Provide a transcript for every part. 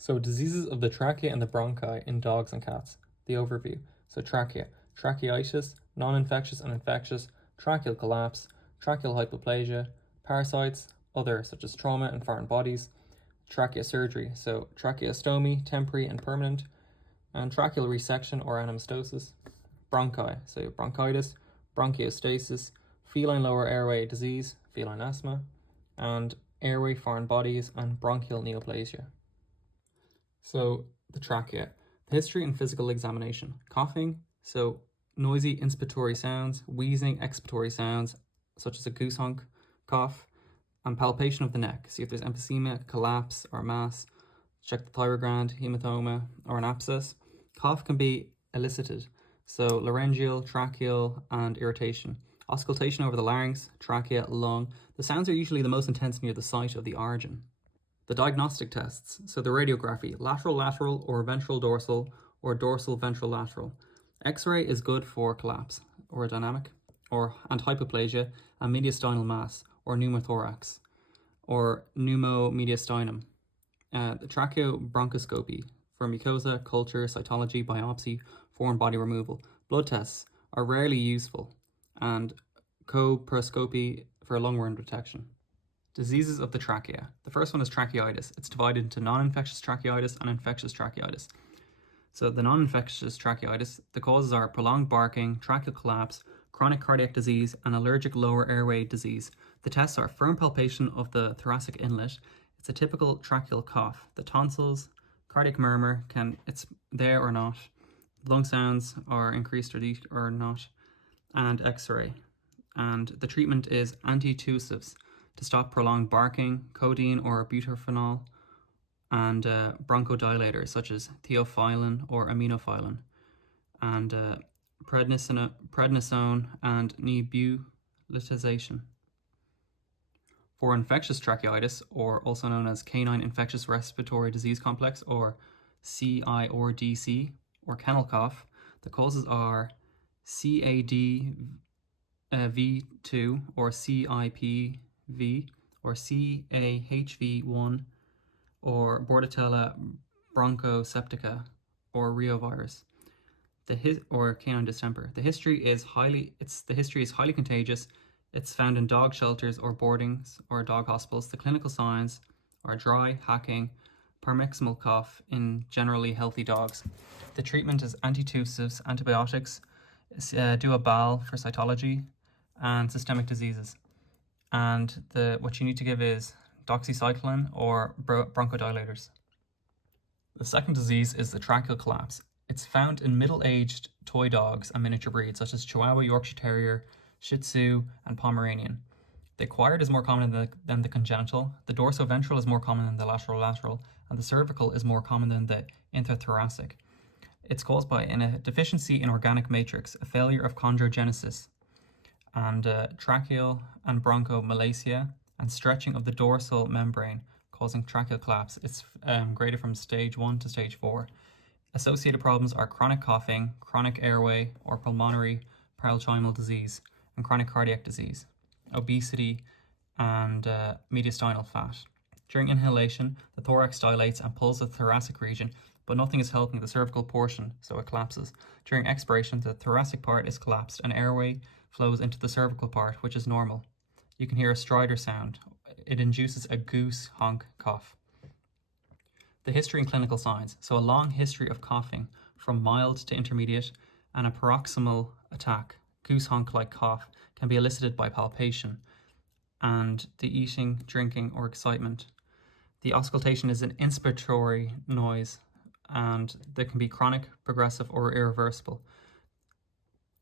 So diseases of the trachea and the bronchi in dogs and cats. The overview. So trachea, tracheitis, non-infectious and infectious, tracheal collapse, tracheal hypoplasia, parasites, other such as trauma and foreign bodies, trachea surgery, so tracheostomy, temporary and permanent, and tracheal resection or anastomosis, bronchi, so bronchitis, bronchiostasis, feline lower airway disease, feline asthma, and airway foreign bodies and bronchial neoplasia. So the trachea, the history and physical examination. Coughing, so noisy inspiratory sounds, wheezing expiratory sounds, such as a goose honk, cough, and palpation of the neck. See if there's emphysema, collapse, or mass. Check the thyroid gland, hematoma, or an abscess. Cough can be elicited, so laryngeal, tracheal, and irritation. Auscultation over the larynx, trachea, lung. The sounds are usually the most intense near the site of the origin. The diagnostic tests, so the radiography, lateral or ventral dorsal or dorsal ventral lateral. X-ray is good for collapse or dynamic and hypoplasia and mediastinal mass or pneumothorax or pneumomediastinum. The tracheobronchoscopy for mucosa, culture, cytology, biopsy, foreign body removal. Blood tests are rarely useful, and coproscopy for lungworm detection. Diseases of the trachea. The first one is tracheitis. It's divided into non-infectious tracheitis and infectious tracheitis. So the non-infectious tracheitis, the causes are prolonged barking, tracheal collapse, chronic cardiac disease, and allergic lower airway disease. The tests are firm palpation of the thoracic inlet. It's a typical tracheal cough. The tonsils, cardiac murmur, it's there or not. Lung sounds are increased or not, and X-ray. And the treatment is antitussives to stop prolonged barking, codeine or butorphanol, and bronchodilators such as theophylline or aminophylline, and prednisone and nebulization. For infectious tracheitis, or also known as canine infectious respiratory disease complex, or CIRDC, or kennel cough, the causes are CADV2 or CIPV or CAHV1 or Bordetella bronchoseptica or reovirus. Or canine distemper. The history is highly contagious. It's found in dog shelters or boardings or dog hospitals. The clinical signs are dry, hacking, paroxysmal cough in generally healthy dogs. The treatment is antitussives, antibiotics, do a BAL for cytology, and systemic diseases. And what you need to give is doxycycline or bronchodilators. The second disease is the tracheal collapse. It's found in middle-aged toy dogs and miniature breeds such as Chihuahua, Yorkshire Terrier, Shih Tzu, and Pomeranian. The acquired is more common than the congenital. The dorsoventral is more common than the lateral, and the cervical is more common than the intrathoracic. It's caused by a deficiency in organic matrix, a failure of chondrogenesis, and tracheal and bronchomalacia, and stretching of the dorsal membrane causing tracheal collapse. It's graded from stage 1 to stage 4. Associated problems are chronic coughing, chronic airway or pulmonary parenchymal disease, and chronic cardiac disease, obesity, and mediastinal fat. During inhalation, the thorax dilates and pulls the thoracic region, but nothing is helping the cervical portion, so it collapses. During expiration, the thoracic part is collapsed and airway flows into the cervical part, which is normal. You can hear a stridor sound. It induces a goose honk cough. The history and clinical signs. So a long history of coughing from mild to intermediate, and a paroxysmal attack, goose honk-like cough, can be elicited by palpation and the eating, drinking, or excitement. The auscultation is an inspiratory noise, and there can be chronic, progressive, or irreversible.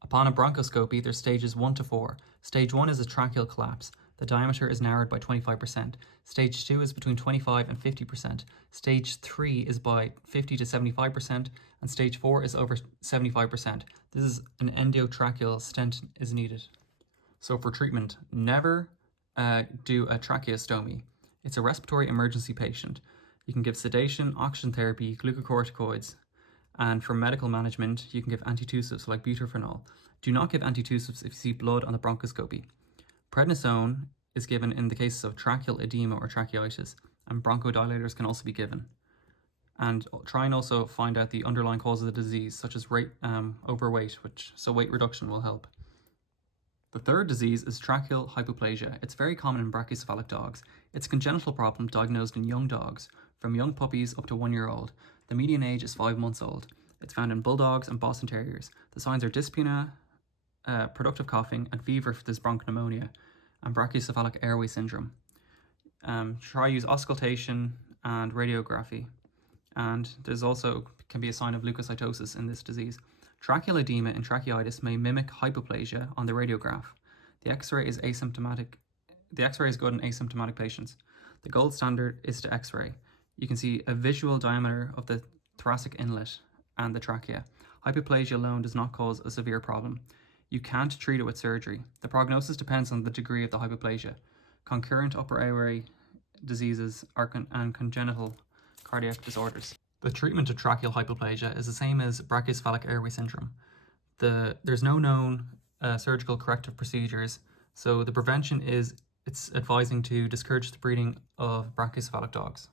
Upon a bronchoscopy, there's stages 1 to 4. Stage 1 is a tracheal collapse. The diameter is narrowed by 25%. Stage 2 is between 25 and 50%. Stage 3 is by 50 to 75%, and stage 4 is over 75%. This is an endotracheal stent is needed. So for treatment, never do a tracheostomy. It's a respiratory emergency patient. You can give sedation, oxygen therapy, glucocorticoids, and for medical management, you can give antitussives like butorphanol. Do not give antitussives if you see blood on the bronchoscopy. Prednisone is given in the cases of tracheal edema or tracheitis, and bronchodilators can also be given. and try and also find out the underlying cause of the disease, such as overweight, so weight reduction will help. The third disease is tracheal hypoplasia. It's very common in brachycephalic dogs. It's a congenital problem diagnosed in young dogs, from young puppies up to 1 year old. The median age is 5 months old. It's found in bulldogs and Boston Terriers. The signs are dyspnea, productive coughing, and fever if there's bronchopneumonia, and brachycephalic airway syndrome. Try use auscultation and radiography. And there's also can be a sign of leukocytosis in this disease. Tracheal edema in tracheitis may mimic hypoplasia on the radiograph. The X-ray is asymptomatic. The X-ray is good in asymptomatic patients. The gold standard is to X-ray. You can see a visual diameter of the thoracic inlet and the trachea. Hypoplasia alone does not cause a severe problem. You can't treat it with surgery. The prognosis depends on the degree of the hypoplasia. Concurrent upper airway diseases and congenital cardiac disorders. The treatment of tracheal hypoplasia is the same as brachycephalic airway syndrome. There's no known surgical corrective procedures, so the prevention is it's advising to discourage the breeding of brachycephalic dogs.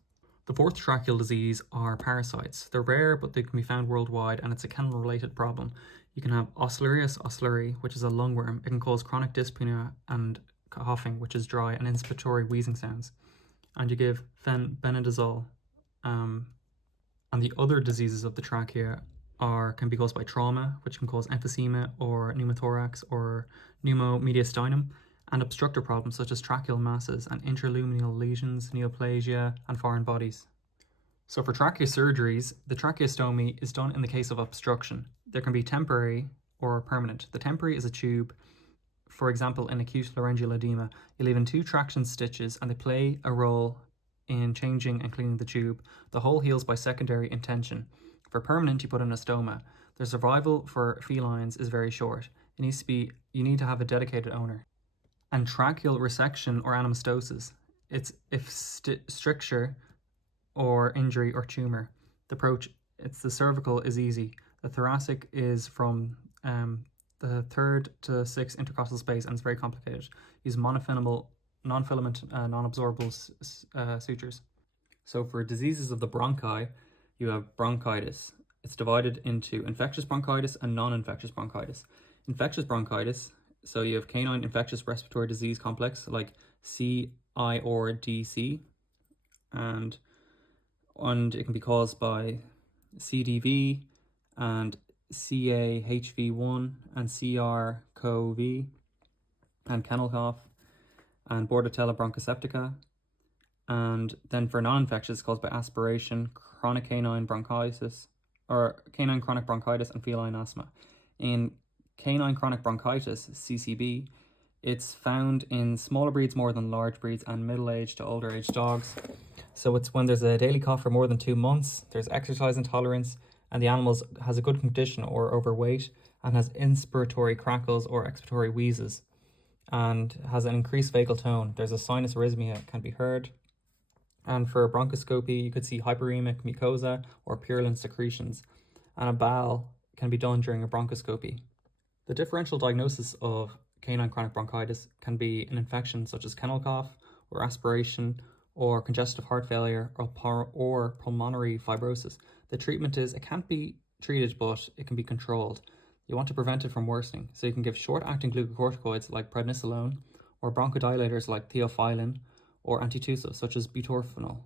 The fourth tracheal disease are parasites. They're rare, but they can be found worldwide, and it's a kennel-related problem. You can have Ocelarius osleri, which is a lungworm. It can cause chronic dyspnea and coughing, which is dry, and inspiratory wheezing sounds. And you give fenbendazole. And the other diseases of the trachea can be caused by trauma, which can cause emphysema or pneumothorax or pneumomediastinum, and obstructive problems such as tracheal masses and intraluminal lesions, neoplasia, and foreign bodies. So for trachea surgeries, the tracheostomy is done in the case of obstruction. There can be temporary or permanent. The temporary is a tube. For example, in acute laryngeal edema, you leave in 2 traction stitches and they play a role in changing and cleaning the tube. The hole heals by secondary intention. For permanent, you put in a stoma. The survival for felines is very short. You need to have a dedicated owner. And tracheal resection or anastomosis, it's if stricture or injury or tumor. The approach, the cervical is easy. The thoracic is from the 3rd to 6th intercostal space, and it's very complicated. Use non-filament, non-absorbable sutures. So for diseases of the bronchi, you have bronchitis. It's divided into infectious bronchitis and non-infectious bronchitis. Infectious bronchitis, so you have canine infectious respiratory disease complex like CIRDC, and it can be caused by CDV and CAHV1 and CR-CoV and kennel cough and Bordetella bronchoseptica. And then for non-infectious, caused by aspiration, chronic canine bronchitis, or canine chronic bronchitis and feline asthma. In canine chronic bronchitis, CCB, it's found in smaller breeds more than large breeds and middle-aged to older-aged dogs. So it's when there's a daily cough for more than 2 months, there's exercise intolerance, and the animal has a good condition or overweight and has inspiratory crackles or expiratory wheezes and has an increased vagal tone. There's a sinus arrhythmia can be heard. And for bronchoscopy, you could see hyperemic mucosa or purulent secretions, and a BAL can be done during a bronchoscopy. The differential diagnosis of canine chronic bronchitis can be an infection such as kennel cough or aspiration or congestive heart failure or pulmonary fibrosis. The treatment is, it can't be treated, but it can be controlled. You want to prevent it from worsening, so you can give short-acting glucocorticoids like prednisolone or bronchodilators like theophylline or antitussive such as butorphanol.